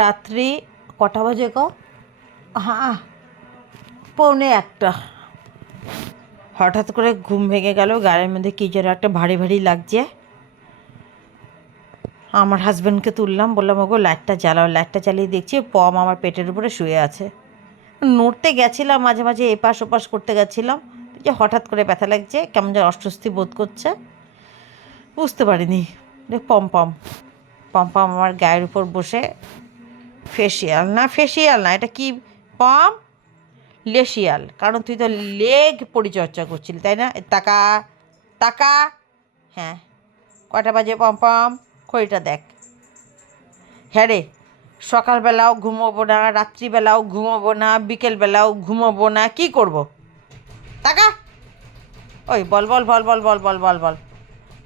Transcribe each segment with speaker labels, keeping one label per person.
Speaker 1: রাত্রি কটা বাজে গো? হ্যাঁ পৌনে একটা। হঠাৎ করে ঘুম ভেঙে গেল গায়ের মধ্যে কী যেন একটা ভারী ভারী লাগছে। আমার হাজব্যান্ডকে তুললাম, বললাম, ওগো লাইটটা জ্বালাও লাইটটা জ্বালিয়ে দেখছি, পম আমার পেটের উপরে শুয়ে আছে। নড়তে গেছিলাম, মাঝে মাঝে এপাশ ওপাশ করতে গেছিলাম, যে হঠাৎ করে ব্যথা লাগছে, কেমন যেন অস্বস্তি বোধ করছে। বুঝতে পারিনি পম পম পম আমার গায়ের উপর বসে ফেসিয়াল না ফেসিয়াল না, এটা কি পম লেশিয়াল কারণ তুই তো লেগ পরিচর্যা করছিলি, তাই না? তাকা তাকা হ্যাঁ কটা বাজে পম পম ঘড়িটা দেখ। হ্যাঁ রে, সকালবেলাও ঘুমোবো না, রাত্রিবেলাও ঘুমোবো না, বিকেলবেলাও ঘুমোবো না, কি করব? তাকা! ওই, বল বল বল বল বল বল বল বল।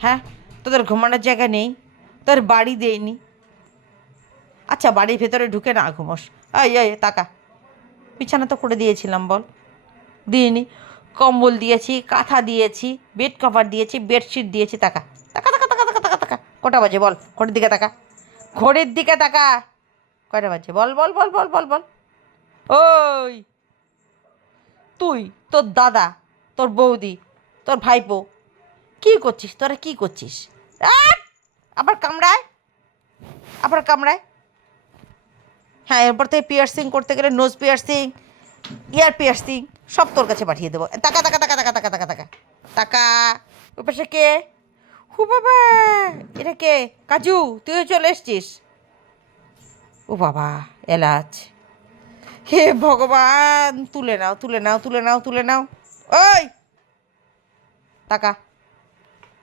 Speaker 1: হ্যাঁ তোদের ঘুমানোর জায়গা নেই, তোর বাড়ি দেয়নি আচ্ছা বাড়ির ভেতরে ঢুকে না ঘুমোস। এই এই, তাকা। বিছানা তো করে দিয়েছিলাম, বল। দিইনি। কম্বল দিয়েছি, কাঁথা দিয়েছি বেড কভার দিয়েছি বেডশিট দিয়েছি, তাকা। তাকা তাকা তাকা তাকা তাকা তাকা। কটা বাজে, বল? ঘড়ির দিকে তাকা। ঘড়ির দিকে তাকা। কটা বাজে? বল বল বল বল বল বল। ওই, তুই, তোর দাদা, তোর বৌদি, তোর ভাইপো, কী করছিস? তোরা কী করছিস! আবার কামড়ায়? আবার কামড়ায়? হ্যাঁ এরপর থেকে পিয়ার্সিং করতে গেলে নোজ পিয়ার্সিং ইয়ার পিয়ার্সিং সব তোর কাছে পাঠিয়ে দেবো। টাকা টাকা টাকা টাকা টাকা টাকা টাকা টাকা ওই পাশে কে? হু বাবা, এটা কে? কাজু, তুইও চলে এসছিস? ও বাবা, এলাচ। হে ভগবান, তুলে নাও তুলে নাও তুলে নাও তুলে নাও। ওই! টাকা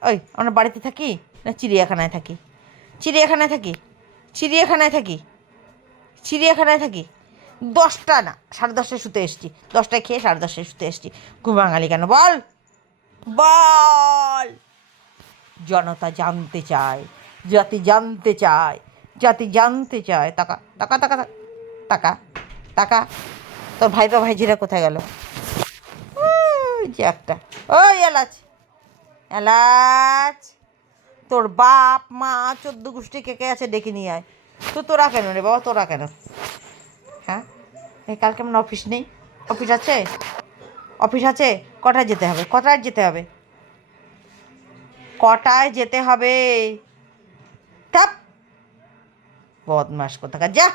Speaker 1: ওই, আমরা বাড়িতে থাকি না চিড়িয়াখানায় থাকি? চিড়িয়াখানায় থাকি? চিড়িয়াখানায় থাকি? চিড়িয়াখানায় থাকি। দশটা না, সাড়ে দশটায় শুতে এসছি। দশটায় খেয়ে সাড়ে দশটায় শুতে এসছি। ঘুমাঙালি কেন? বল। বল। জনতা জানতে চায়, জাতি জানতে চায়, জাতি জানতে চায়। টাকা টাকা টাকা টাকা টাকা। তোর ভাই বা ভাইজিরা কোথায় গেল? যে একটা। ওই এলাচ। এলাচ। তোর বাপ, মা, চোদ্দ গোষ্ঠী কে কে আছে ডেকে নিয়ে আয়। তো তোরা কেন রে বাবা? তোরা কেন? হ্যাঁ? এই কালকে আমার অফিস নেই। অফিস আছে? অফিস আছে? কটায় যেতে হবে? কটায় যেতে হবে? কটায় যেতে হবে? তাপ বদমাস কোথাকার। যা!